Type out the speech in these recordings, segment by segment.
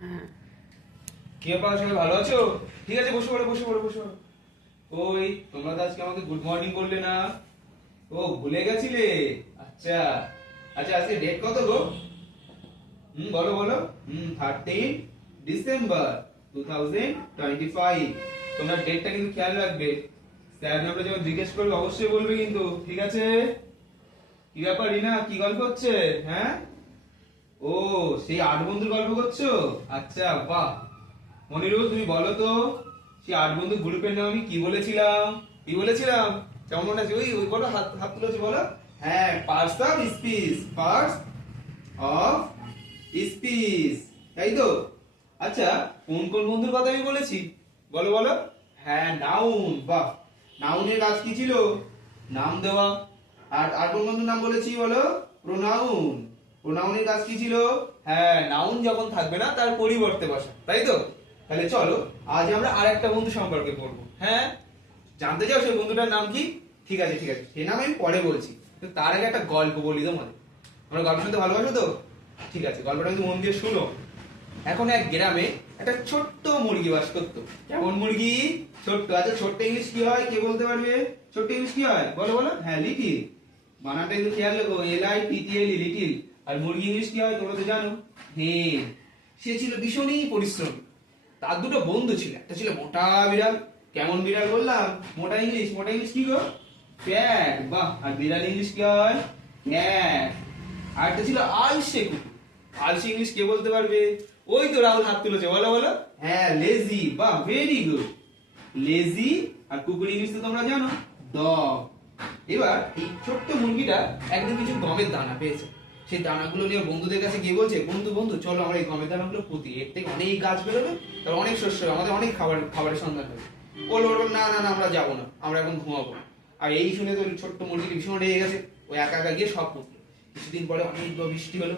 হ্যাঁ। কি ব্যাপার, সবাই ভালো আছো? ঠিক আছে, বসে পড়ো বসে পড়ো বসে পড়ো। ওই তোমরা তো আজকে আমাকে গুড মর্নিং বললে না? ও ভুলে গেছিলে? আচ্ছা আচ্ছা, আজকে ডেট কত গো? বলো বলো। 13 ডিসেম্বর 2025। তোমরা ডেটটা কিন্তু খেয়াল রাখবে। স্যার ম্যামরা যখন জিজ্ঞেস করবে অবশ্যই বলবে কিন্তু, ঠিক আছে? কি ব্যাপার রিনা, কি গল্প হচ্ছে? হ্যাঁ, ও সেই 8 বন্ধুর গল্প করছো? আচ্ছা বাহ। মনিরুল তুমি বলো তো, সেই 8 বন্ধু গ্রুপের নাম আমি কি বলেছিলাম? কি বলেছিলাম কেমন মনে আছে? ওই ওই বলো, হাত হাত তুলেছি বলো। হ্যাঁ, parts of speech, parts of speech, তাই তো? আচ্ছা, কোন কোন বন্ধুর কথা আমি বলেছি বলো বলো। হ্যাঁ, নাউন। বাহ, নাউনের কাজ কি ছিল? নাম দেওয়া। আর আর কোন বন্ধুর নাম বলেছি বলো? প্রোনাউন। প্রোনাউনের কাজ কি ছিল? হ্যাঁ, নাউন যখন থাকবে না তার পরিবর্তে বসা, তাই তো? তাহলে চলো আজ আমরা আরেকটা বন্ধু সম্পর্কে পড়বো। হ্যাঁ, জানতে চাও সেই বন্ধুটার নাম কি? ঠিক আছে ঠিক আছে, সে নাম আমি পরে বলছি, তো তার আগে একটা গল্প বলি তোমাদের। আমরা গল্প শুনতে ভালোবাসো তো? ঠিক আছে, গল্পটা কিন্তু মন দিয়ে শুনো। এখন এক গ্রামে একটা ছোট্ট মুরগি বাস করতো। কেমন মুরগি? ছোট্ট। আচ্ছা, ছোট্ট ইংলিশ কি হয় কে বলতে পারবে? ছোট্ট ইংলিশ কি হয় বলো বলো। হ্যাঁ, লিটিল। বানানটা একটু খেয়াল রাখো, LITTL, লিটিল। আর মুরগি ইংলিশ কি হয় তোমরা তো জানো, হেন। সে ছিল ভীষণই পরিশ্রমী। তার দুটো বন্ধু ছিল, একটা ছিল মোটা বিড়াল। কেমন বিড়াল বললাম? মোটা ইংলিশ। মোটা ইংলিশ কি গো? ক্যাট। বাহ। আর বিড়াল ইংলিশ কি হয়? ক্যাট। আর একটা ছিল আলসে কুকুর। আলসে ইংলিশ কে বলতে পারবে? ওই তো রাহুল হাত তুলেছে, বলো বলো। হ্যাঁ, লেজি। বাহ, ভেরি গুড। লেজি। আর কুকুর ইংলিশ তো তোমরা জানো, ডগ। এবার এই ছোট্ট মুরগিটা একদিন কিছু গমের দানা পেয়েছে। সেই দানাগুলো নিয়ে বন্ধুদের কাছে গিয়ে বলছে, বন্ধু বন্ধু চলো আমরা এই গমের দানাগুলো পুঁতি, এর থেকে অনেক গাছ বেরোবে, তার অনেক শস্য হবে, আমাদের অনেক খাবারের সন্ধান হবে। বললো ওরা, না না না, আমরা যাবো না, আমরা এখন ঘুমাবো। আর এই শুনে তো ছোট্ট মুরগিটি ভীষণ রেগে গেছে। ওই একা একা গিয়ে সব পুঁতলো। কিছুদিন পরে অনেক বৃষ্টি হলো।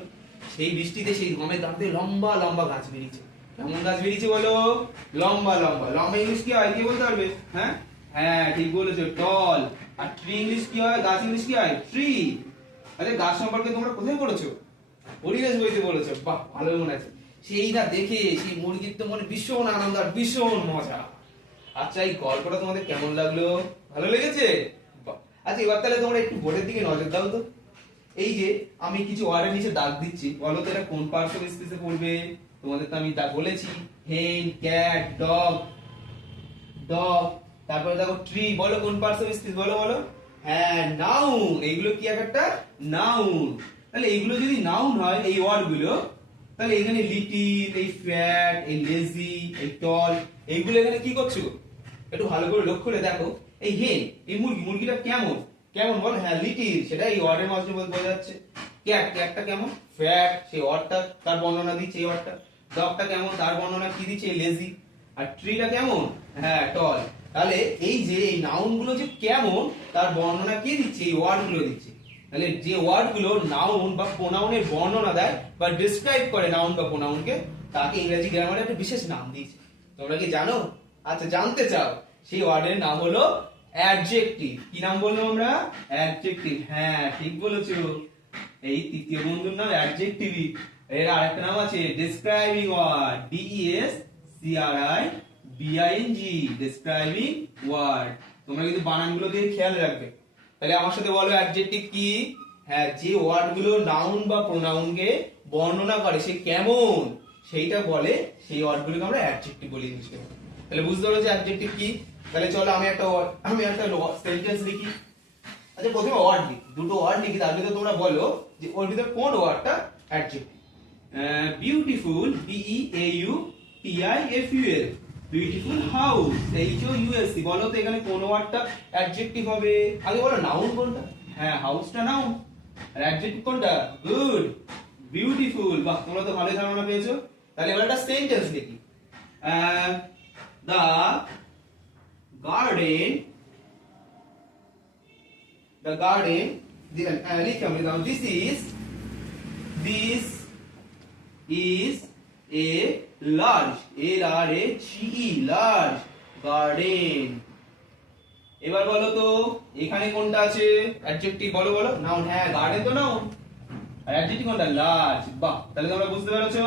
সেই বৃষ্টিতে সেই গমের দানা থেকে লম্বা লম্বা গাছ বেরিয়েছে। কেমন গাছ বেরিয়েছে বলো? লম্বা লম্বা। লম্বা ইংলিশ কি হয় কে বলতে পারবে? হ্যাঁ হ্যাঁ, ঠিক বলেছো, টল। আর ট্রি ইংলিশ কি হয়? গাছ ইংলিশ কি হয়? ট্রি। আচ্ছা, গাছ সম্পর্কে তোমরা কোথায় পড়েছো? পরিবেশ বইতে পড়েছো। বাহ, ভালো মনে আছে। সেইটা দেখে সেই মুরগির তো মনে ভীষণ আনন্দ আর ভীষণ মজা। আচ্ছা, এই গল্পটা তোমাদের কেমন লাগলো? ভালো লেগেছে? বাহ। আচ্ছা, এবার তাহলে তোমরা একটু বোর্ডের দিকে নজর দাও তো। এই যে আমি কিছু ওয়ার্ডের নিচে দাগ দিচ্ছি, বলো তো এটা কোন পার্টস অফ স্পিচে পড়বে? তোমাদের তো আমি তা বলেছি, হেন, ক্যাট, ডগ, ডগ। তারপরে দেখো ট্রি, বলো কোন পার্টস অফ স্পিচ? বলো বলো। হ্যাঁ, নাউন। এইগুলো কি একটা নাউন? তাহলে এইগুলো যদি নাউন হয় এই ওয়ার্ড গুলো, তাহলে এখানে লিটিল, এই ফ্যাট, এই লেজি, এই টল, এইগুলো এখানে কি করছো? একটু ভালো করে লক্ষ্য করে দেখো। এই হেন, এই মুরগি, মুরগিটা কেমন? কেমন বল? হ্যাঁ, লিটিল, সেটা এই ওয়ার্ডের মাধ্যমে বোঝা যাচ্ছে। ক্যাট, ক্যাটটা কেমন? ফ্যাট, সেই ওয়ার্ডটা তার বর্ণনা দিচ্ছে এই ওয়ার্ডটা। ডগটা কেমন? তার বর্ণনা কি দিচ্ছে? লেজি। আর ট্রিটা কেমন? হ্যাঁ, টল। তাহলে এই যে এই নাউন গুলো যে কেমন তার বর্ণনা কে দিচ্ছে? এই ওয়ার্ড গুলো দিচ্ছে। তাহলে যে ওয়ার্ড গুলো নাউন বা প্রোনাউনের বর্ণনা দেয় বা ডিসক্রাইব করে নাউন বা প্রোনাউনকে, তাকে ইংরেজি গ্রামারে একটা বিশেষ নাম দিয়েছে। তোমরা কি জানো? আচ্ছা, জানতে চাও? সেই ওয়ার্ডের নাম হলো অ্যাডজেক্টিভ। কি নাম বললাম আমরা? অ্যাডজেক্টিভ। হ্যাঁ, ঠিক বলেছো। এই তৃতীয় বন্ধুর নাম অ্যাডজেক্টিভ। এর আরেকটা নাম আছে describing word, DESCRIBING, describing word. তোমরা কিন্তু বানানগুলো দিয়ে খেয়াল রাখবে। তাহলে আমার সাথে বলো অ্যাডজেক্টিভ কি? হ্যাঁ, যে ওয়ার্ডগুলো নাউন বা প্রোনাউনকে বর্ণনা করে সে কেমন সেইটা বলে, সেই ওয়ার্ডগুলোকে আমরা অ্যাডজেক্টিভ বলি ইংলিশে। তাহলে বুঝতে পারছো অ্যাডজেক্টিভ কি? তাহলে চলো আমি একটা সেন্টেন্স লিখি। আচ্ছা, প্রথমে ওয়ার্ড লিখি, দুটো ওয়ার্ড লিখি, তার ভিতরে তোমরা বলো যে ওর ভিতরে কোন ওয়ার্ডটা adjective. Beautiful, BEAUTIFUL, beautiful house, HOUSE। বলো তো এখানে কোন ওয়ার্ডটা অ্যাডজেক্টিভ হবে? আগে বলো নাউন কোনটা? হ্যাঁ, হাউসটা নাউন। আর অ্যাডজেক্টিভ কোনটা? Good, beautiful. বাহ, তোমরা তো ভালোই ধারণা পেয়েছো। তাহলে এবার একটা সেন্টেন্স লিখি। দ্য গার্ডেন, the garden, লিখে আমি দাও, this is a large, LARGE, large garden। এবার বলো তো এখানে কোনটা আছে অ্যাডজেক্টিভ? বলো বলো। নাউন। হ্যাঁ, গার্ডেন তো নাউন। আর অ্যাডজেক্টিভ কোনটা? লার্জ। বাহ, তাহলে তোমরা বুঝতে পেরেছো।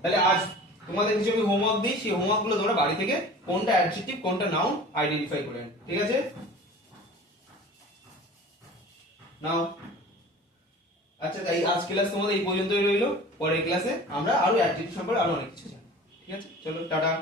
তাহলে আজ তোমাদের কিছু আমি হোমওয়ার্ক দিই, সেই হোমওয়ার্ক গুলো তোমরা বাড়ি থেকে কোনটা অ্যাডজেক্টিভ কোনটা নাউন আইডেন্টিফাই করে আনো, ঠিক আছে? নাও। আচ্ছা, তাই আজ ক্লাস তোমাদের এই পর্যন্তই রইলো। পরের ক্লাসে আমরা আরো অ্যাডজেক্টিভ সম্পর্কে আরো অনেক কিছু জানবো, ঠিক আছে? চলো টাটা।